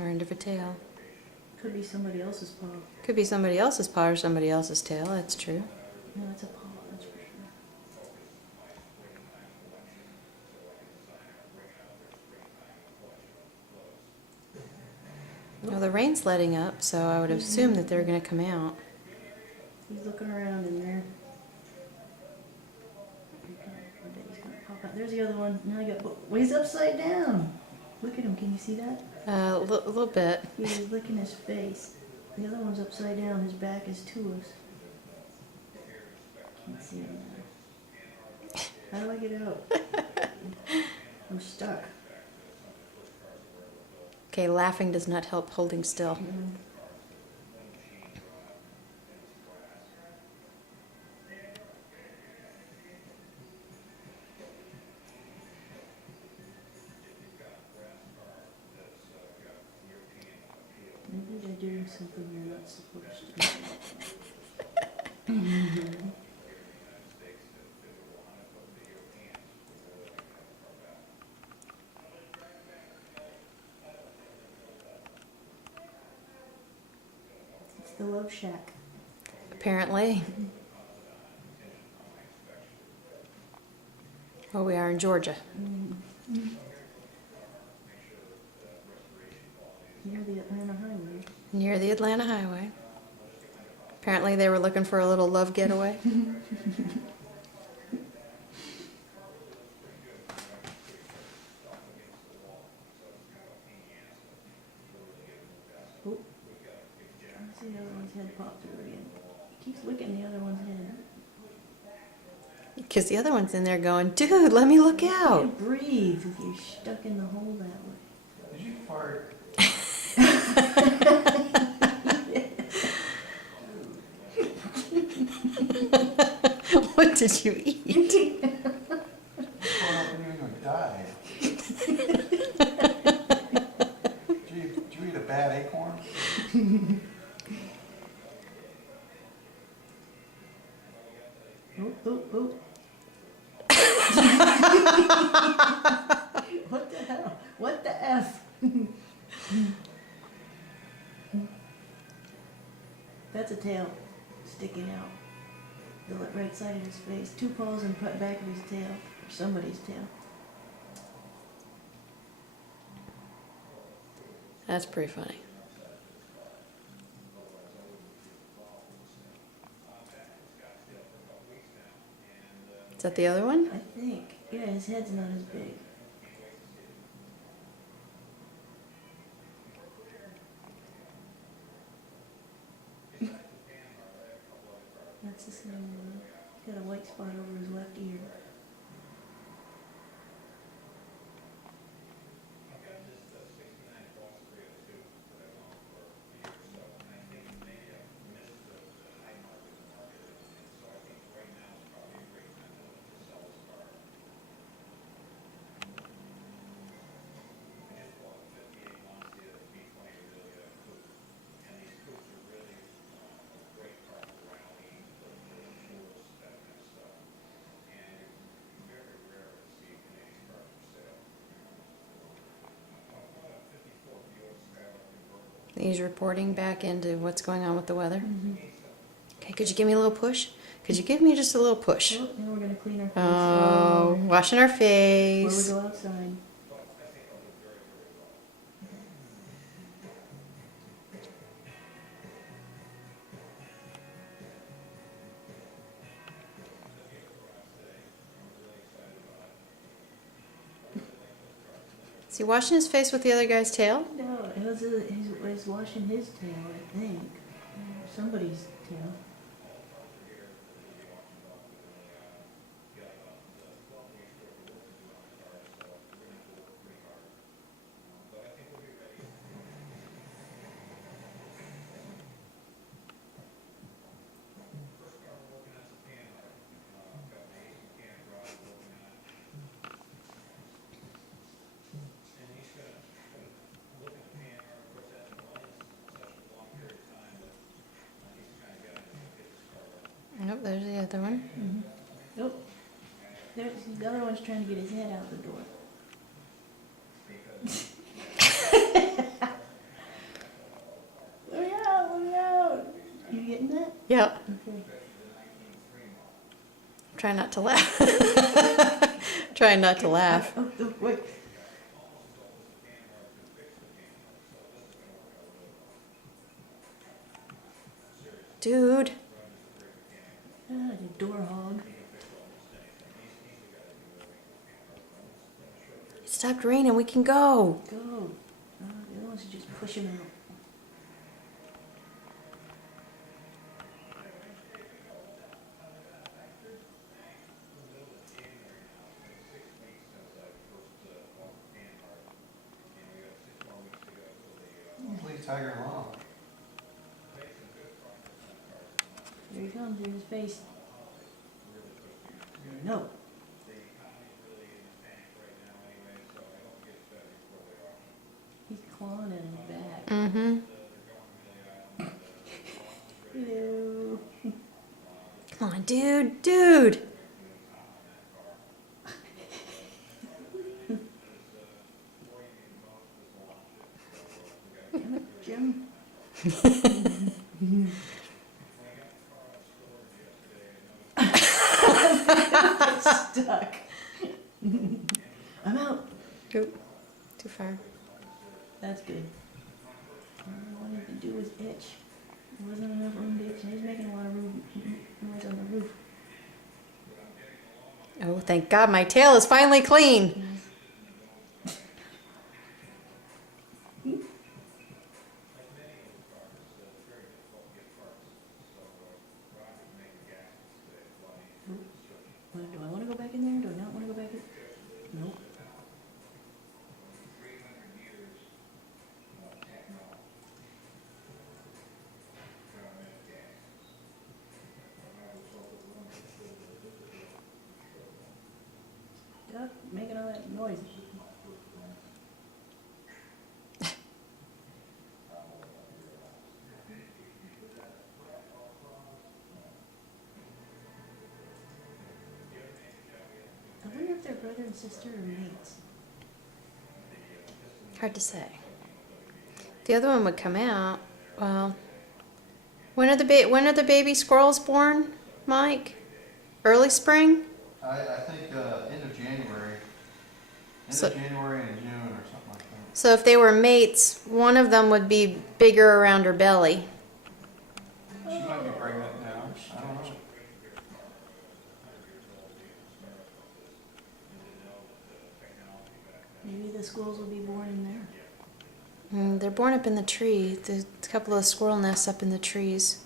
Or end of a tail. Could be somebody else's paw. Could be somebody else's paw or somebody else's tail, that's true. No, it's a paw, that's for sure. Well, the rain's letting up, so I would assume that they're going to come out. He's looking around in there. I bet he's gonna pop out. There's the other one. Now you got, well, he's upside down. Look at him. Can you see that? A little bit. He's licking his face. The other one's upside down. His back is to us. Can't see him now. How do I get out? I'm stuck. Okay, laughing does not help holding still. Maybe they're doing something they're not supposed to. It's the Love Shack. Apparently. Well, we are in Georgia. Near the Atlanta Highway. Near the Atlanta Highway. Apparently they were looking for a little love getaway. Oh. I see the other one's head pop through again. He keeps licking the other one's head. Because the other one's in there going, dude, let me look You out. can't breathe if you're stuck in the hole that way. Did you fart? What did you eat? You're gonna die. Did you eat a bad acorn? Oh, oh, oh. What the hell? What the F? That's a tail sticking out. The right side of his face. Two paws and back of his tail. Or somebody's tail. That's pretty funny. Is that the other one? I think. Yeah, his head's not as big. That's the same one. He's got a white spot over his left ear. He's reporting back into what's going on with the weather. Okay, could you give me a little push? Could you give me just a little push? Oh, now we're going to clean our face. Oh, washing our Before face. we go outside. Is he washing his face with the other guy's tail? No, he's washing his tail, I think. Somebody's tail. Nope, there's the other one. Oh, the other one's trying to get his head out the door. Yep. Okay. Try not to laugh. Try not to laugh. Oh, wait. Dude. Ah, you door hog. It stopped raining. We can go. Go. The other ones should just push him out. Leave Tiger alone. Here he comes. Here's his face. No. He's clawing at his back. Mm-hmm. Ew. Come on, dude. Dude. Damn it, Jim. Stuck. I'm out. Oop. Too far. That's good. All I wanted to do was itch. There wasn't enough room to itch. He's making a lot of room noise on the roof. Oh, thank God my tail is finally clean. Do I want to go back in there? Do I not want to go back in? Nope. Stop making all that noise. I wonder if they're brother and sister or mates. Hard to say. The other one would come out. Well, when are the baby squirrels born, Mike? Early spring? I think end of January. End So- of January and June or something like that. So if they were mates, one of them would be bigger around her belly. She might be pregnant now. I don't know. Maybe the squirrels will be born in there. They're born up in the tree. There's a couple of squirrel nests up in the trees.